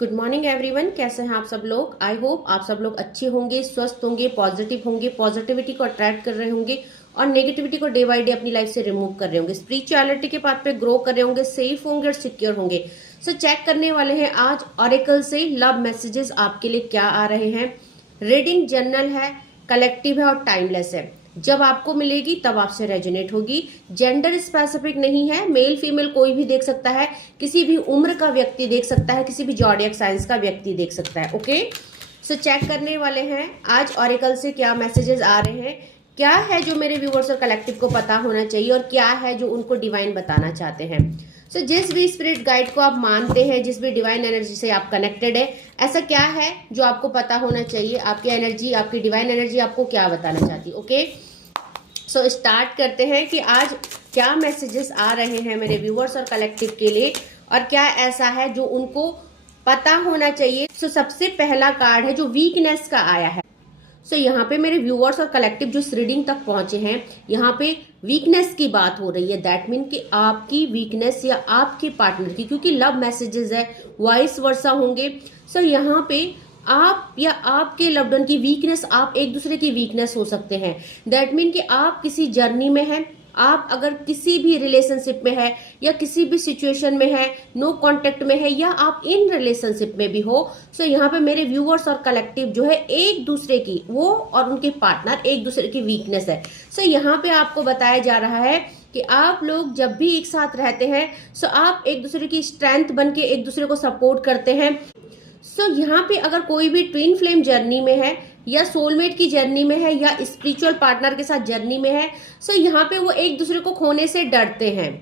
Good morning everyone, कैसे हैं आप सब लोग। आई होप आप सब लोग अच्छे होंगे, स्वस्थ होंगे, पॉजिटिव होंगे, पॉजिटिविटी को अट्रैक्ट कर रहे होंगे और नेगेटिविटी को डे बाय डे अपनी लाइफ से रिमूव कर रहे होंगे, स्पिरिचुअलिटी के पाथ पे ग्रो कर रहे होंगे, सेफ होंगे और सिक्योर होंगे। सो चेक करने वाले हैं आज ऑरेकल से लव मैसेजेस आपके लिए क्या आ रहे हैं। रीडिंग जनरल है, कलेक्टिव है और टाइमलेस है। जब आपको मिलेगी तब आपसे रेजोनेट होगी। जेंडर स्पेसिफिक नहीं है, मेल फीमेल कोई भी देख सकता है, किसी भी उम्र का व्यक्ति देख सकता है, किसी भी जॉडियक साइंस का व्यक्ति देख सकता है। ओके, सो चेक करने वाले हैं आज ऑरेकल से क्या मैसेजेस आ रहे हैं, क्या है जो मेरे व्यूअर्स और कलेक्टिव को पता होना चाहिए और क्या है जो उनको डिवाइन बताना चाहते हैं। सो जिस भी स्पिरिट गाइड को आप मानते हैं, जिस भी डिवाइन एनर्जी से आप कनेक्टेड है, ऐसा क्या है जो आपको पता होना चाहिए, आपकी एनर्जी, आपकी डिवाइन एनर्जी आपको क्या बताना चाहती है। ओके, सो स्टार्ट करते हैं कि आज क्या मैसेजेस आ रहे हैं मेरे व्यूअर्स और कलेक्टिव के लिए और क्या ऐसा है जो उनको पता होना चाहिए। सो सबसे पहला कार्ड है जो वीकनेस का आया है। सो यहाँ पे मेरे व्यूअर्स और कलेक्टिव जो इस रीडिंग तक पहुंचे हैं, यहाँ पे वीकनेस की बात हो रही है। दैट मीन कि आपकी वीकनेस या आपके पार्टनर की, क्योंकि लव मैसेजेस है, वाइस वर्सा होंगे। सो यहाँ पे आप या आपके लव्ड वन की वीकनेस, आप एक दूसरे की वीकनेस हो सकते हैं। दैट मीन कि आप किसी जर्नी में हैं, आप अगर किसी भी रिलेशनशिप में है या किसी भी सिचुएशन में है, नो कांटेक्ट में है, या आप इन रिलेशनशिप में भी हो। सो यहाँ पे मेरे व्यूअर्स और कलेक्टिव जो है एक दूसरे की, वो और उनके पार्टनर एक दूसरे की वीकनेस है। सो यहाँ पे आपको बताया जा रहा है कि आप लोग जब भी एक साथ रहते हैं, सो आप एक दूसरे की स्ट्रेंथ बन के एक दूसरे को सपोर्ट करते हैं। सो यहाँ पे अगर कोई भी ट्विन फ्लेम जर्नी में है या सोलमेट की जर्नी में है या स्पिरिचुअल पार्टनर के साथ जर्नी में है, सो यहाँ पे वो एक दूसरे को खोने से डरते हैं,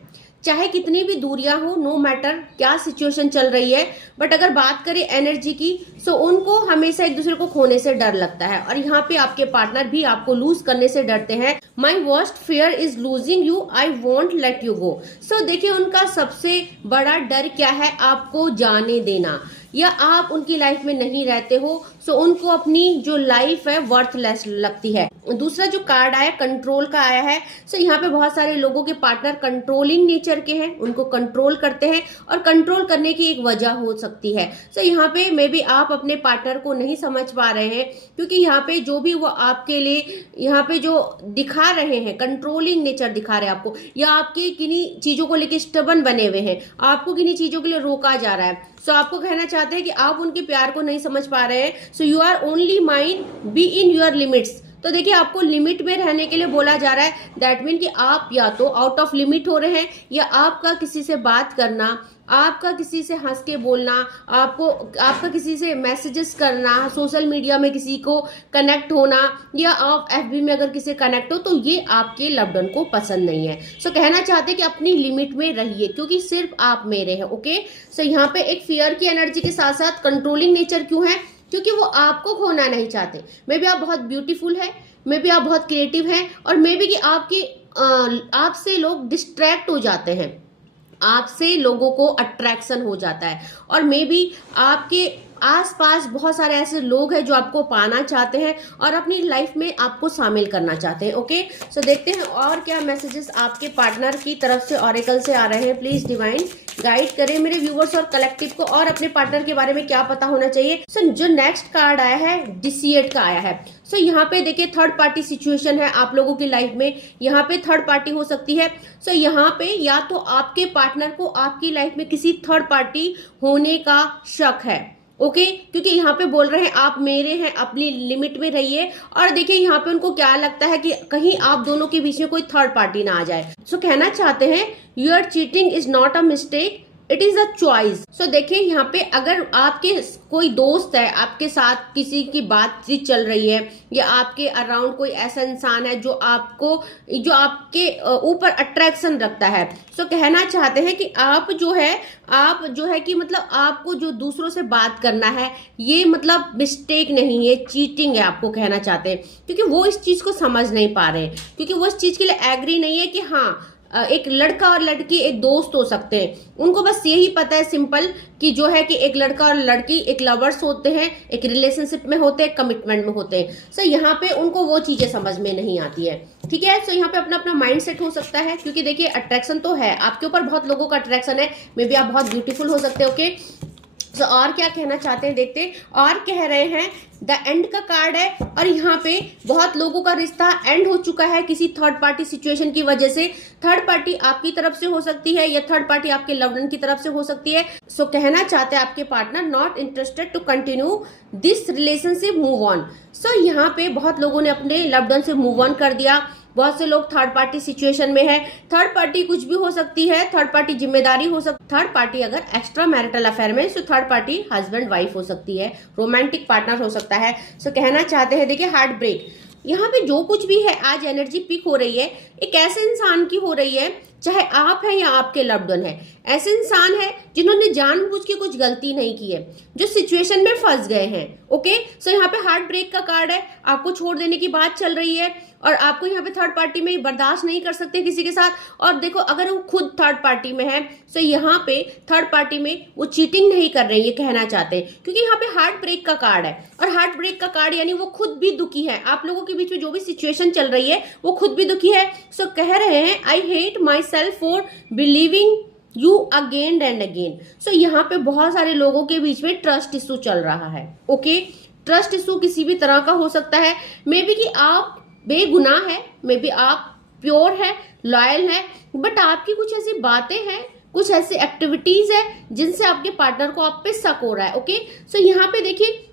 चाहे कितनी भी दूरियां हो, नो मैटर क्या सिचुएशन चल रही है। बट अगर बात करें एनर्जी की, सो उनको हमेशा एक दूसरे को खोने से डर लगता है और यहाँ पे आपके पार्टनर भी आपको लूज करने से डरते हैं। My worst fear is losing you, I won't let you go. So देखिए उनका सबसे बड़ा डर क्या है, आपको जाने देना, या आप उनकी लाइफ में नहीं रहते हो। सो उनको अपनी जो लाइफ है वर्थलेस लगती है। दूसरा जो कार्ड आया कंट्रोल का आया है। सो यहाँ पे बहुत सारे लोगों के पार्टनर कंट्रोलिंग नेचर के हैं, उनको कंट्रोल करते हैं और कंट्रोल करने की एक वजह हो सकती है। सो यहाँ पे मे बी आप अपने पार्टनर को नहीं समझ पा रहे हैं, क्योंकि यहाँ पे जो भी वो आपके लिए यहाँ पे जो दिखा रहे हैं, कंट्रोलिंग नेचर दिखा रहे हैं आपको, या आपकी किन्हीं चीजों को लेकर स्टबन बने हुए हैं, आपको किन्हीं चीजों के लिए रोका जा रहा है। सो आपको कहना चाहते हैं कि आप उनके प्यार को नहीं समझ पा रहे हैं। So you are only mind, be in your limits. तो देखिए आपको लिमिट में रहने के लिए बोला जा रहा है। दैट मीन कि आप या तो आउट ऑफ लिमिट हो रहे हैं, या आपका किसी से बात करना, आपका किसी से हंस के बोलना, आपका किसी से मैसेजेस करना, सोशल मीडिया में किसी को कनेक्ट होना, या आप एफबी में अगर किसी कनेक्ट हो, तो ये आपके लव्ड वन को पसंद नहीं है। सो कहना चाहते हैं कि अपनी लिमिट में रहिए, क्योंकि सिर्फ आप मेरे हैं। ओके, सो यहाँ पे एक फियर की एनर्जी के साथ साथ कंट्रोलिंग नेचर क्यों है, क्योंकि वो आपको खोना नहीं चाहते। मे बी आप बहुत ब्यूटीफुल है, मे बी आप बहुत क्रिएटिव हैं, और मे बी कि आपसे लोग डिस्ट्रैक्ट हो जाते हैं, आपसे लोगों को अट्रैक्शन हो जाता है, और मे बी आपके आसपास बहुत सारे ऐसे लोग हैं जो आपको पाना चाहते हैं और अपनी लाइफ में आपको शामिल करना चाहते हैं। ओके, सो देखते हैं और क्या मैसेजेस आपके पार्टनर की तरफ से ऑरेकल से आ रहे हैं। प्लीज डिवाइन गाइड करें मेरे व्यूवर्स और कलेक्टिव को, और अपने पार्टनर के बारे में क्या पता होना चाहिए। सो जो नेक्स्ट कार्ड आया है डिसिएट का आया है। सो यहाँ पे देखिए थर्ड पार्टी सिचुएशन है आप लोगों की लाइफ में, यहाँ पे थर्ड पार्टी हो सकती है। सो यहाँ पे या तो आपके पार्टनर को आपकी लाइफ में किसी थर्ड पार्टी होने का शक है। ओके, क्योंकि यहाँ पे बोल रहे हैं आप मेरे हैं, अपनी लिमिट में रहिए। और देखिए यहाँ पे उनको क्या लगता है कि कहीं आप दोनों के बीच में कोई थर्ड पार्टी ना आ जाए। सो कहना चाहते हैं your cheating is not a mistake, it is a choice. So देखिए यहाँ पे अगर आपके कोई दोस्त है, आपके साथ किसी की बातचीत चल रही है, या आपके अराउंड कोई ऐसा इंसान है जो आपके ऊपर अट्रैक्शन रखता है, सो कहना चाहते हैं कि आप जो है कि मतलब आपको जो दूसरों से बात करना है, ये मतलब मिस्टेक नहीं है, चीटिंग है, आपको कहना चाहते हैं। क्योंकि वो इस चीज को समझ नहीं पा रहे, क्योंकि वो इस चीज के लिए एग्री नहीं है कि हाँ एक लड़का और लड़की एक दोस्त हो सकते हैं। उनको बस यही पता है सिंपल कि जो है कि एक लड़का और लड़की एक लवर्स होते हैं, एक रिलेशनशिप में होते हैं, कमिटमेंट में होते हैं। सो यहाँ पे उनको वो चीजें समझ में नहीं आती है। ठीक है, सो यहाँ पे अपना अपना माइंड सेट हो सकता है, क्योंकि देखिए अट्रैक्शन तो है आपके ऊपर, बहुत लोगों का अट्रैक्शन है, मे बी आप बहुत ब्यूटीफुल हो सकते हो। ओके, तो और क्या कहना चाहते हैं देखते हैं। और कह रहे हैं द एंड का कार्ड है, और यहाँ पे बहुत लोगों का रिश्ता एंड हो चुका है किसी थर्ड पार्टी सिचुएशन की वजह से। थर्ड पार्टी आपकी तरफ से हो सकती है या थर्ड पार्टी आपके लव्ड वन की तरफ से हो सकती है। सो कहना चाहते हैं आपके partner not interested to continue this relationship, move on. So यहाँ पे बहुत लोगों ने अपने लव्ड वन से मूव ऑन कर दिया। बहुत से लोग थर्ड पार्टी सिचुएशन में है। थर्ड पार्टी कुछ भी हो सकती है, थर्ड पार्टी जिम्मेदारी हो सकती है। थर्ड पार्टी अगर एक्स्ट्रा मैरिटल अफेयर में, so third party husband wife हो सकती है, रोमांटिक पार्टनर हो सकता है। सो कहना चाहते हैं देखिए हार्ट ब्रेक, यहाँ पे जो कुछ भी है आज एनर्जी पीक हो रही है, एक ऐसे इंसान की हो रही है, चाहे आप हैं या आपके लव्ड वन है, ऐसे इंसान है जिन्होंने जानबूझ के कुछ गलती नहीं की है, जो सिचुएशन में फंस गए हैं। ओके, सो यहाँ पे हार्ट ब्रेक का कार्ड है, आपको छोड़ देने की बात चल रही है और आपको यहाँ पे थर्ड पार्टी में बर्दाश्त नहीं कर सकते किसी के साथ। और देखो अगर वो खुद थर्ड पार्टी में है, सो यहाँ पे थर्ड पार्टी में वो चीटिंग नहीं कर रहे हैं, ये कहना चाहते हैं, क्योंकि यहाँ पे हार्ट ब्रेक का कार्ड है। और हार्ट ब्रेक का कार्ड यानी वो खुद भी दुखी है, आप लोगों के बीच में जो भी सिचुएशन चल रही है वो खुद भी दुखी है। सो कह रहे हैं I hate myself for believing you again and again. So यहाँ पे बहुत सारे लोगों के बीच में ट्रस्ट इशू चल रहा है। ओके, ट्रस्ट इशू किसी भी तरह का हो सकता है, मे बी कि आप बेगुनाह है, मे बी आप प्योर है, लॉयल है, बट आपकी कुछ ऐसी बातें हैं, कुछ ऐसी एक्टिविटीज है जिनसे आपके पार्टनर को आप पे शक हो रहा है। ओके, सो यहाँ पे देखिए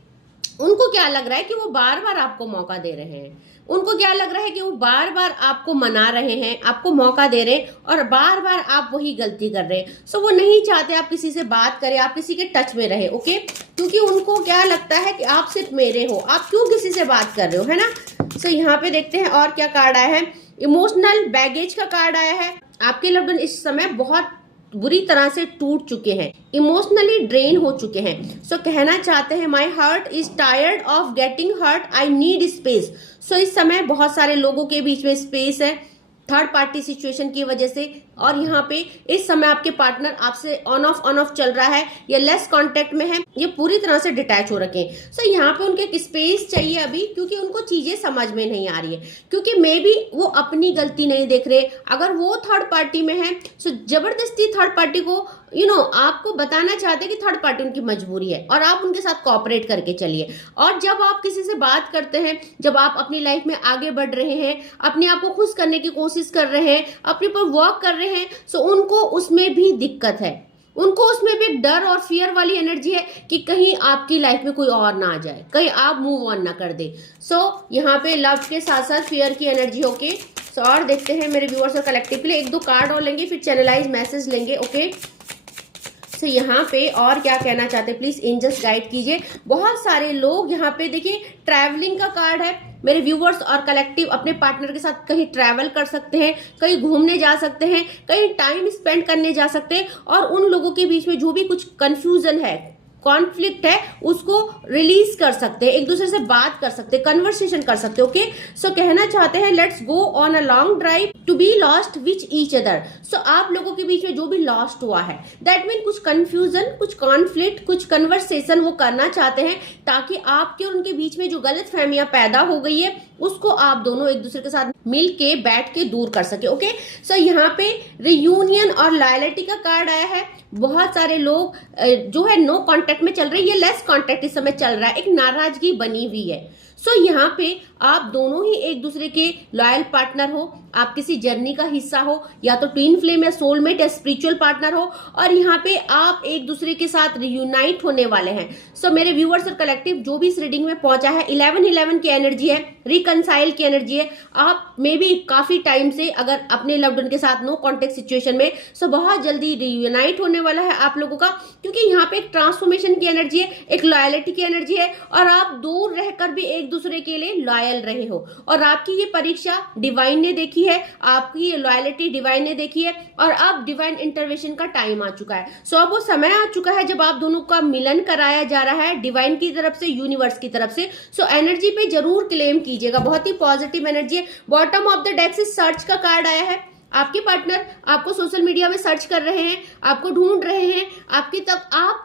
उनको क्या लग रहा है कि वो बार बार आपको मौका दे रहे हैं, उनको क्या लग रहा है कि वो बार बार आपको मना रहे हैं, आपको मौका दे रहे हैं और बार बार आप वही गलती कर रहे हैं। सो वो नहीं चाहते आप किसी से बात करें, आप किसी के टच में रहे। ओके, क्योंकि उनको क्या लगता है कि आप सिर्फ मेरे हो, आप क्यों किसी से बात कर रहे हो, है ना। सो यहाँ पे देखते हैं और क्या कार्ड आया है। इमोशनल बैगेज का कार्ड आया है। आपके लव्ड वन इस समय बहुत बुरी तरह से टूट चुके हैं, इमोशनली ड्रेन हो चुके हैं। सो कहना चाहते हैं my heart is tired of getting hurt, I need space. So इस समय बहुत सारे लोगों के बीच में स्पेस है थर्ड पार्टी सिचुएशन की वजह से, और यहाँ पे इस समय आपके पार्टनर आपसे ऑन ऑफ चल रहा है या लेस कांटेक्ट में है, ये पूरी तरह से डिटैच हो रखे हैं। सो यहाँ पे उनके एक स्पेस चाहिए अभी, क्योंकि उनको चीजें समझ में नहीं आ रही है, क्योंकि मे बी वो अपनी गलती नहीं देख रहे। अगर वो थर्ड पार्टी में है, सो जबरदस्ती थर्ड पार्टी को आपको बताना चाहते हैं कि थर्ड पार्टी उनकी मजबूरी है और आप उनके साथ कोऑपरेट करके चलिए। और जब आप किसी से बात करते हैं, जब आप अपनी लाइफ में आगे बढ़ रहे हैं, अपने आप को खुश करने की कोशिश कर रहे हैं, अपने पर वर्क कर रहे हैं, सो उनको उसमें भी दिक्कत है, उनको उसमें भी एक डर और फियर वाली एनर्जी है कि कहीं आपकी लाइफ में कोई और ना आ जाए, कहीं आप मूव ऑन ना कर दे। सो यहाँ पे लव के साथ साथ फियर की एनर्जी होके। सो और देखते हैं मेरे व्यूअर्स और कलेक्टिव के लिए एक दो कार्ड और लेंगे, फिर चैनलाइज मैसेज लेंगे। ओके, तो यहाँ पे और क्या कहना चाहते हैं प्लीज एंजल्स गाइड कीजिए। बहुत सारे लोग यहाँ पे देखिए ट्रैवलिंग का कार्ड है। मेरे व्यूवर्स और कलेक्टिव अपने पार्टनर के साथ कहीं ट्रैवल कर सकते हैं, कहीं घूमने जा सकते हैं, कहीं टाइम स्पेंड करने जा सकते हैं, और उन लोगों के बीच में जो भी कुछ कंफ्यूजन है, कॉन्फ्लिक्ट है, उसको रिलीज कर सकते हैं, एक दूसरे से बात कर सकते हैं, कन्वर्सेशन कर सकते हैं। ओके, सो कहना चाहते हैं let's go on a long drive to be lost with each other. So आप लोगों के बीच में जो भी लॉस्ट हुआ है, दैट मीन कुछ कंफ्यूजन, कुछ कॉन्फ्लिक्ट, कुछ कन्वर्सेशन वो करना चाहते हैं, ताकि आपके और उनके बीच में जो गलत फहमियां पैदा हो गई है उसको आप दोनों एक दूसरे के साथ मिल के बैठ के दूर कर सके। ओके, सो यहाँ पे रियूनियन और लॉयल्टी का कार्ड आया है। बहुत सारे लोग जो है नो कांटेक्ट में चल रहे हैं, ये लेस कांटेक्ट इस समय चल रहा है, एक नाराजगी बनी हुई है। सो यहाँ पे आप दोनों ही एक दूसरे के लॉयल पार्टनर हो, आप किसी जर्नी का हिस्सा हो, या तो ट्विन फ्लेम या सोलमेट या स्पिरिचुअल पार्टनर हो, और यहाँ पे आप एक दूसरे के साथ रियूनाइट होने वाले हैं। सो मेरे व्यूअर्स और कलेक्टिव जो भी इस रीडिंग में पहुंचा है, 11-11 की एनर्जी है, रिकनसाइल की एनर्जी है। आप मे बी काफी टाइम से अगर अपने लव्ड वन के साथ नो कॉन्टेक्ट सिचुएशन में, सो बहुत जल्दी रियूनाइट होने वाला है आप लोगों का, क्योंकि यहाँ पे एक ट्रांसफॉर्मेशन की एनर्जी है, एक लॉयलिटी की एनर्जी है, और आप दूर रहकर भी एक दूसरे के लिए लॉयल रहे हो। और आपकी ये परीक्षा डिवाइन ने देखी है, आपकी ये लॉयलिटी डिवाइन ने देखी है, और अब डिवाइन इंटरवेंशन का टाइम आ चुका है। सो अब वो समय आ चुका है जब आप दोनों का मिलन कराया जा रहा है डिवाइन की तरफ से, यूनिवर्स की तरफ से। सो एनर्जी पे जरूर क्लेम कीजिएगा, बहुत ही पॉजिटिव एनर्जी है। बॉटम ऑफ द डेक से सर्च का कार्ड आया है। आपके पार्टनर आपको सोशल मीडिया में सर्च कर रहे हैं, आपको ढूंढ रहे हैं, आप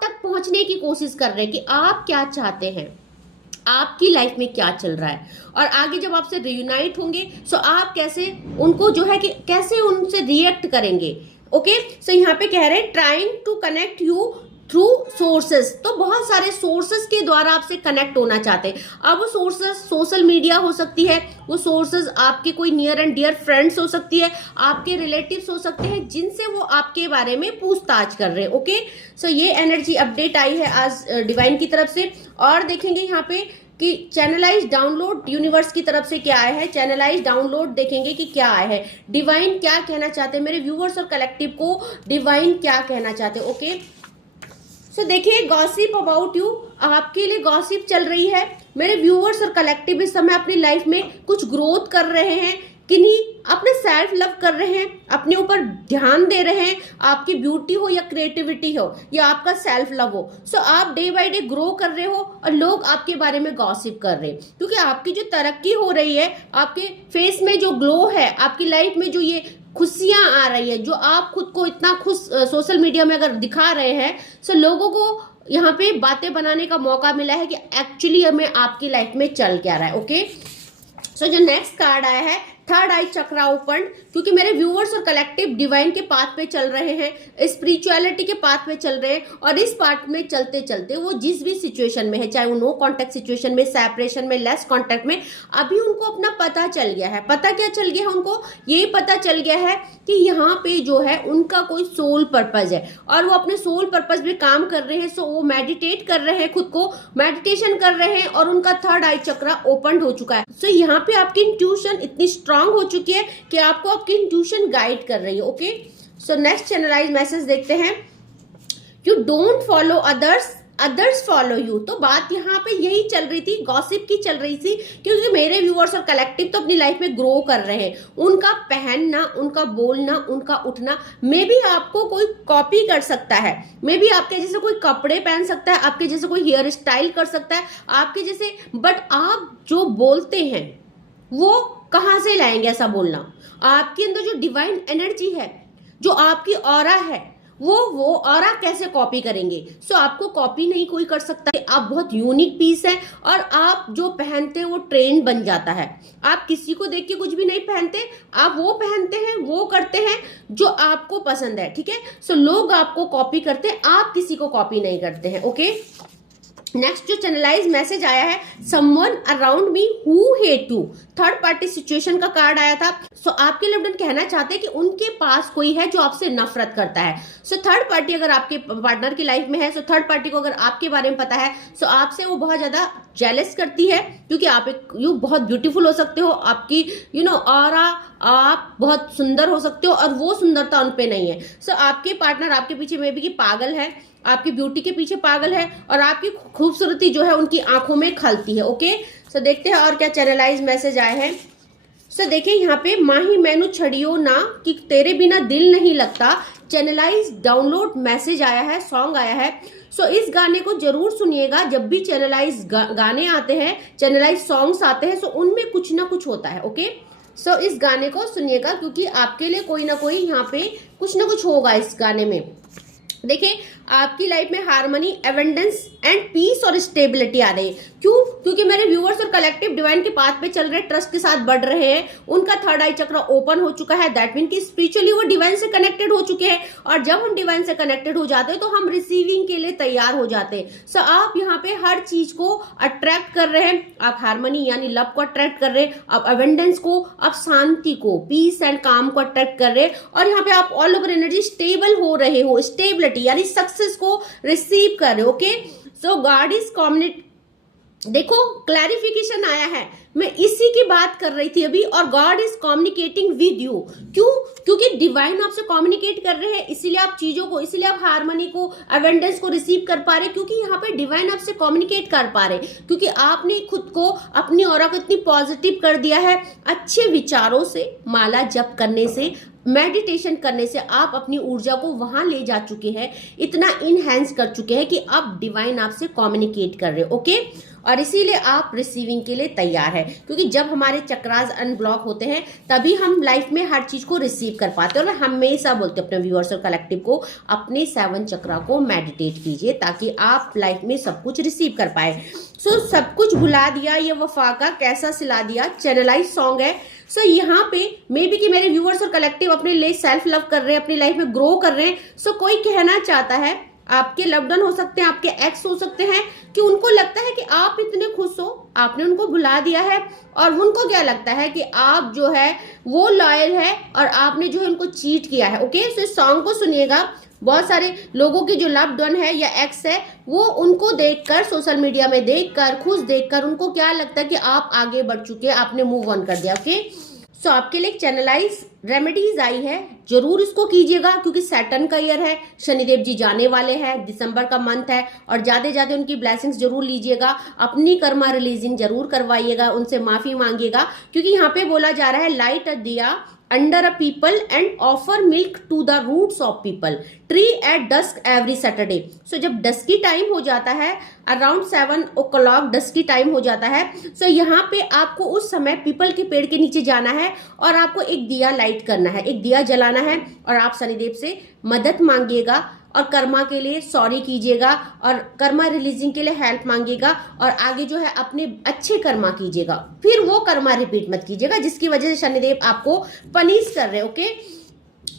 तक पहुंचने की कोशिश कर रहे हैं कि आप क्या चाहते हैं, आपकी लाइफ में क्या चल रहा है, और आगे जब आपसे रियूनाइट होंगे सो आप कैसे उनको जो है कि कैसे उनसे रिएक्ट करेंगे। ओके, सो यहाँ पे कह रहे हैं trying to connect you through sources, तो बहुत सारे सोर्सेस के द्वारा आपसे कनेक्ट होना चाहते हैं। अब वो सोर्सेस सोशल मीडिया हो सकती है, वो सोर्सेस आपके कोई नियर एंड डियर फ्रेंड्स हो सकती है, आपके रिलेटिव्स हो सकते हैं, जिनसे वो आपके बारे में पूछताछ कर रहे हैं। ओके, सो ये एनर्जी अपडेट आई है आज डिवाइन की तरफ से। और देखेंगे यहाँ पे कि चैनलाइज डाउनलोड यूनिवर्स की तरफ से क्या आया है। चैनलाइज डाउनलोड देखेंगे कि क्या आया है, डिवाइन क्या कहना चाहते हैं मेरे व्यूअर्स और कलेक्टिव को, डिवाइन क्या कहना चाहते हैं। ओके, सो देखिए, गॉसिप अबाउट यू, आपके लिए गॉसिप चल रही है। मेरे व्यूअर्स और कलेक्टिव इस समय अपनी लाइफ में कुछ ग्रोथ कर रहे हैं, किन्हीं अपने सेल्फ लव कर रहे हैं, अपने ऊपर ध्यान दे रहे हैं, आपकी ब्यूटी हो या क्रिएटिविटी हो या आपका सेल्फ लव हो। सो आप डे बाय डे ग्रो कर रहे हो और लोग आपके बारे में गॉसिप कर रहे हैं, क्योंकि आपकी जो तरक्की हो रही है, आपके फेस में जो ग्लो है, आपकी लाइफ में जो ये खुशियां आ रही है, जो आप खुद को इतना खुश सोशल मीडिया में अगर दिखा रहे हैं, सो लोगों को यहाँ पे बातें बनाने का मौका मिला है कि एक्चुअली हमें आपकी लाइफ में चल क्या रहा है। ओके, सो जो नेक्स्ट कार्ड आया है, थर्ड आई चक्रा ओपन, क्योंकि मेरे व्यूअर्स और कलेक्टिव डिवाइन के पाथ पे चल रहे हैं, स्पिरिचुअलिटी के पाथ पे चल रहे हैं, और इस पाथ में चलते चलते वो जिस भी सिचुएशन में है, चाहे वो नो कांटेक्ट सिचुएशन में, सेपरेशन में, लेस कांटेक्ट में, अभी उनको अपना पता चल गया है। पता क्या चल गया है उनको? ये पता चल गया है कि यहाँ पे जो है उनका कोई सोल पर्पज है और वो अपने सोल पर्पज में काम कर रहे हैं। सो वो मेडिटेट कर रहे हैं, खुद को मेडिटेशन कर रहे हैं और उनका थर्ड आई चक्रा ओपन हो चुका है। सो यहाँ पे आपकी इंट्यूशन इतनी स्ट्रांग हो चुकी है कि आपको आपकी इंट्यूशन गाइड कर रही है। Okay, so next channelize message देखते हैं, you don't follow others, others follow you. तो बात यहाँ पे यही चल रही थी, गॉसिप की चल रही थी, क्योंकि मेरे व्यूअर्स और कलेक्टिव तो अपनी लाइफ में ग्रो कर रहे हैं। उनका पहनना, उनका बोलना, उनका उठना, मे बी आपको कोई कॉपी कर सकता है, मे बी आपके जैसे कोई कपड़े पहन सकता है, आपके जैसे कोई हेयर स्टाइल कर सकता है, आपके जैसे, बट आप जो बोलते हैं वो कहाँ से लाएंगे ऐसा बोलना? आपके अंदर जो डिवाइन एनर्जी है, जो आपकी ऑरा है, वो ऑरा कैसे कॉपी करेंगे? सो आपको कॉपी नहीं कोई कर सकता है। आप बहुत यूनिक पीस है और आप जो पहनते हैं वो ट्रेंड बन जाता है। आप किसी को देख के कुछ भी नहीं पहनते, आप वो पहनते हैं, वो करते हैं जो आपको पसंद है। ठीक है, सो लोग आपको कॉपी करते हैं, आप किसी को कॉपी नहीं करते हैं। ओके, नेक्स्ट जो चैनलाइज मैसेज आया है, someone around me who hate you, third party situation का कार्ड आया था। सो आपके लव्ड वन कहना चाहते हैं कि उनके पास कोई है जो आपसे नफरत करता है। सो थर्ड पार्टी अगर आपके पार्टनर की लाइफ में है, सो थर्ड पार्टी को अगर आपके बारे में पता है, सो आपसे वो बहुत ज्यादा जेलस करती है, क्योंकि आप एक बहुत ब्यूटीफुल हो सकते हो, आपकी ऑरा, आप बहुत सुंदर हो सकते हो और वो सुंदरता उन पे नहीं है। सो आपके पार्टनर आपके पीछे में भी पागल है, आपकी ब्यूटी के पीछे पागल है और आपकी खूबसूरती जो है उनकी आंखों में खलती है। ओके, सो देखते हैं और क्या चैनलाइज मैसेज आए हैं। सो देखिए यहाँ पे, माही मैनू छड़ियो ना कि तेरे बिना दिल नहीं लगता, चैनलाइज डाउनलोड मैसेज आया है, सॉन्ग आया है। सो इस गाने को जरूर सुनिएगा। जब भी चैनलाइज गाने आते हैं, चैनलाइज सॉन्ग्स आते हैं, सो उनमें कुछ ना कुछ होता है। ओके, सो इस गाने को सुनिएगा, क्योंकि आपके लिए कोई ना कोई यहाँ पे कुछ ना कुछ होगा इस गाने में। देखिए, आपकी लाइफ में हार्मनी, एवेंडेंस एंड पीस और स्टेबिलिटी आ रही है। क्यों? क्योंकि मेरे व्यूअर्स और कलेक्टिव डिवाइन के पाथ पे चल रहे, ट्रस्ट के साथ बढ़ रहे हैं, उनका थर्ड आई चक्र ओपन हो चुका है। दैट मीन कि स्पिरिचुअली वो डिवाइन से कनेक्टेड हो चुके हैं, और जब हम डिवाइन से कनेक्टेड हो जाते हैं तो हम रिसीविंग के लिए तैयार हो जाते हैं। सो आप यहाँ पे हर चीज को अट्रैक्ट कर रहे हैं, आप हार्मनी यानी लव को अट्रैक्ट कर रहे हैं, आप एवेंडेंस को, आप शांति को, पीस एंड काम को अट्रैक्ट कर रहे हैं, और यहाँ पे आप ऑल ओवर एनर्जी स्टेबल हो रहे हो, स्टेबिलिटी यानी सक्सेस को रिसीव कर रहे हो। Okay, so God is communicate, देखो क्लैरिफिकेशन आया है, मैं इसी की बात कर रही थी अभी, और God is communicating with you. क्यों? क्योंकि डिवाइन आपसे कम्युनिकेट कर रहे हैं, इसीलिए आप चीजों को, इसीलिए आप हार्मनी को, एवेंडेंस को रिसीव कर पा रहे, क्योंकि यहाँ पे डिवाइन आपसे कम्युनिकेट कर पा रहे, क्योंकि आपने खुद को, अपनी ऑरा को इतनी पॉजिटिव कर दिया है। अच्छे विचारों से, माला जप करने से, मेडिटेशन करने से आप अपनी ऊर्जा को वहां ले जा चुके हैं, इतना इनहेंस कर चुके हैं कि अब डिवाइन आपसे कम्युनिकेट कर रहे हो। ओके, और इसीलिए आप रिसीविंग के लिए तैयार है, क्योंकि जब हमारे चक्रास अनब्लॉक होते हैं तभी हम लाइफ में हर चीज को रिसीव कर पाते हैं। और मैं हमेशा बोलती हूँ अपने व्यूअर्स और कलेक्टिव को, अपने 7 चक्रा को मेडिटेट कीजिए ताकि आप लाइफ में सब कुछ रिसीव कर पाए। सो सब कुछ भुला दिया, ये वफा का कैसा सिला दिया, चैनलाइज सॉन्ग है। सो यहाँ पे मे बी कि मेरे व्यूअर्स और कलेक्टिव अपने लिए सेल्फ लव कर रहे हैं, अपनी लाइफ में ग्रो कर रहे हैं। सो कोई कहना चाहता है आपके लव्ड वन हो सकते हैं, आपके एक्स हो सकते हैं, कि उनको लगता है कि आप इतने खुश हो, आपने उनको भुला दिया है, और उनको क्या लगता है कि आप जो है वो लॉयल है और आपने जो है उनको चीट किया है। ओके, सो इस सॉन्ग को सुनिएगा। बहुत सारे लोगों की जो लव्ड वन है या एक्स है, वो उनको देखकर, सोशल मीडिया में देखकर, खुश देखकर उनको क्या लगता है कि आप आगे बढ़ चुके हैं, आपने मूव ऑन कर दिया। ओके, सो आपके लिए एक चैनलाइज रेमेडीज आई है, जरूर इसको कीजिएगा, क्योंकि सैटर्न का ईयर है, शनिदेव जी जाने वाले हैं, दिसंबर का मंथ है, और ज्यादा ज्यादा उनकी ब्लेसिंग्स जरूर लीजिएगा, अपनी कर्मा रिलीजिंग जरूर करवाइएगा, उनसे माफी मांगिएगा, क्योंकि यहाँ पे बोला जा रहा है light a diya under a peepal and offer milk to the roots of peepal, tree at dusk every Saturday. So जब डस्की टाइम हो जाता है, अराउंड 7 o'clock डस्की टाइम हो जाता है, सो यहाँ पे आपको उस समय पीपल के पेड़ के नीचे जाना है और आपको एक दिया लाइट करना है, एक दिया जलाना है, और आप शनिदेव से मदद मांगिएगा और कर्मा के लिए सॉरी कीजिएगा और कर्मा रिलीजिंग के लिए हेल्प मांगिएगा, और आगे जो है अपने अच्छे कर्मा कीजिएगा, फिर वो कर्मा रिपीट मत कीजिएगा जिसकी वजह से शनिदेव आपको पनिश कर रहे हैं। ओके,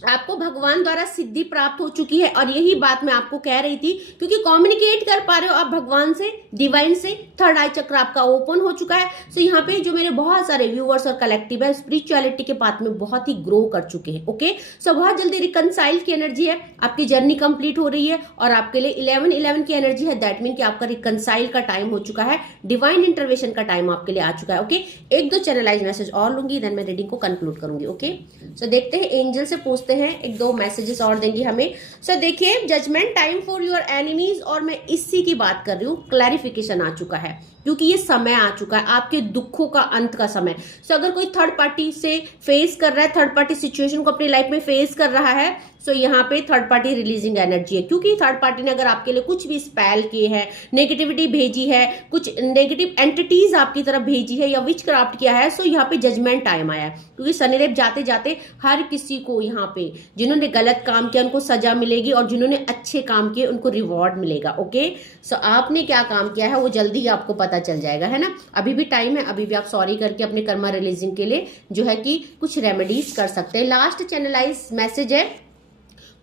आपको भगवान द्वारा सिद्धि प्राप्त हो चुकी है, और यही बात मैं आपको कह रही थी, क्योंकि कम्युनिकेट कर पा रहे हो आप भगवान से, डिवाइन से, थर्ड आई चक्र आपका ओपन हो चुका है। सो यहाँ पे जो मेरे बहुत सारे व्यूअर्स और कलेक्टिव है, स्पिरिचुअलिटी के पाथ में बहुत ही ग्रो कर चुके हैं। ओके, सो बहुत जल्दी रिकनसाइल की एनर्जी है, आपकी जर्नी कंप्लीट हो रही है, और आपके लिए 11-11 की एनर्जी है, दैट मीन कि आपका रिकनसाइल का टाइम हो चुका है, डिवाइन इंटरवेंशन का टाइम आपके लिए आ चुका है। ओके, एक दो चैनलाइज मैसेज और लूंगी, देन मैं रीडिंग को कंक्लूड करूंगी। ओके, सो देखते हैं, एंजल से पूछते हैं, एक दो मैसेजेस और देंगी हमें। सो देखिए, judgement time for your enemies, और मैं इसी की बात कर रही हूँ, क्लैरिफिकेशन आ चुका है, क्योंकि ये समय आ चुका है आपके दुखों का अंत का समय। सो अगर कोई थर्ड पार्टी से फेस कर रहा है, थर्ड पार्टी सिचुएशन को अपनी लाइफ में फेस कर रहा है, सो यहाँ पे थर्ड पार्टी रिलीजिंग एनर्जी है, क्योंकि थर्ड पार्टी ने अगर आपके लिए कुछ भी स्पेल किए हैं, नेगेटिविटी भेजी है, कुछ नेगेटिव एंटिटीज आपकी तरफ भेजी है या विच क्राफ्ट किया है, सो यहाँ पे जजमेंट टाइम आया है, क्योंकि शनिदेव जाते जाते हर किसी को यहाँ पे जिन्होंने गलत काम किया उनको सजा मिलेगी, और जिन्होंने अच्छे काम किए उनको रिवॉर्ड मिलेगा। ओके, सो आपने क्या काम किया है वो जल्दी ही आपको पता चल जाएगा, है ना। अभी भी टाइम है, अभी भी आप सॉरी करके अपने कर्मा रिलीजिंग के लिए जो है कि कुछ रेमेडीज कर सकते हैं। लास्ट चैनलाइज मैसेज है,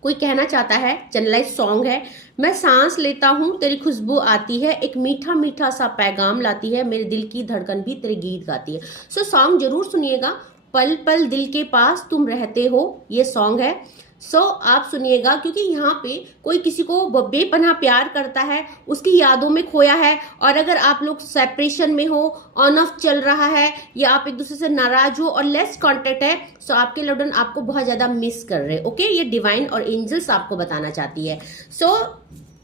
कोई कहना चाहता है, चैनलाइज सॉन्ग है, मैं सांस लेता हूँ तेरी खुशबू आती है, एक मीठा मीठा सा पैगाम लाती है, मेरे दिल की धड़कन भी तेरे गीत गाती है। सो सॉन्ग जरूर सुनिएगा, पल पल दिल के पास तुम रहते हो, ये सॉन्ग है। सो आप सुनिएगा, क्योंकि यहाँ पे कोई किसी को बेपनाह प्यार करता है, उसकी यादों में खोया है, और अगर आप लोग सेपरेशन में हो, ऑन ऑफ चल रहा है, या आप एक दूसरे से नाराज हो और लेस कांटेक्ट है, सो आपके लव्ड वन आपको बहुत ज्यादा मिस कर रहे हैं। ओके, ये डिवाइन और एंजल्स आपको बताना चाहती है। सो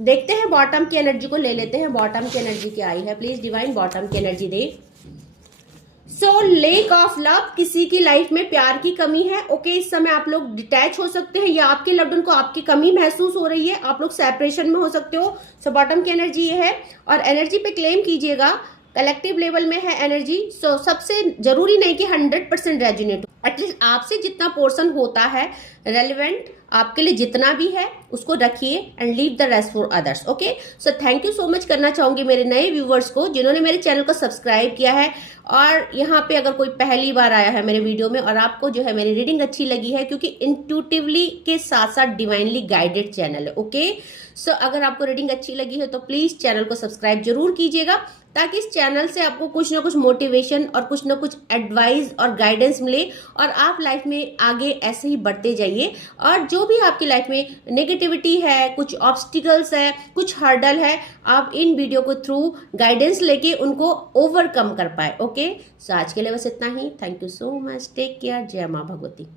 देखते हैं, बॉटम की एनर्जी को ले लेते हैं, बॉटम की एनर्जी क्या आई है, प्लीज डिवाइन बॉटम की energy they. So lake of love, किसी की लाइफ में प्यार की कमी है। ओके, इस समय आप लोग डिटैच हो सकते हैं, या आपके लव्ड वन को आपकी कमी महसूस हो रही है, आप लोग सेपरेशन में हो सकते हो। सो बॉटम की एनर्जी ये है, और एनर्जी पे क्लेम कीजिएगा, कलेक्टिव लेवल में है एनर्जी। सो सबसे जरूरी नहीं कि 100% रेजोनेट हो, एटलीस्ट आपसे जितना पोर्शन होता है रेलिवेंट आपके लिए जितना भी है उसको रखिए, and leave the rest for others. Okay, so thank you so much करना चाहूंगी मेरे नए व्यूवर्स को जिन्होंने मेरे चैनल को सब्सक्राइब किया है, और यहाँ पे अगर कोई पहली बार आया है मेरे वीडियो में और आपको जो है मेरी रीडिंग अच्छी लगी है, क्योंकि इंट्यूटिवली के साथ साथ डिवाइनली गाइडेड चैनल है। ओके, सो अगर आपको रीडिंग अच्छी लगी है तो प्लीज चैनल को सब्सक्राइब जरूर कीजिएगा, ताकि इस चैनल से आपको कुछ ना कुछ मोटिवेशन और कुछ ना कुछ एडवाइस और गाइडेंस मिले, और आप लाइफ में आगे ऐसे ही बढ़ते जाइए, और जो भी आपकी लाइफ में नेगेटिविटी है, कुछ ऑब्स्टिकल्स है, कुछ हर्डल है, आप इन वीडियो को थ्रू गाइडेंस लेके उनको ओवरकम कर पाए। ओके, सो आज के लिए बस इतना ही। Thank you so much, take care, जय माँ भगवती।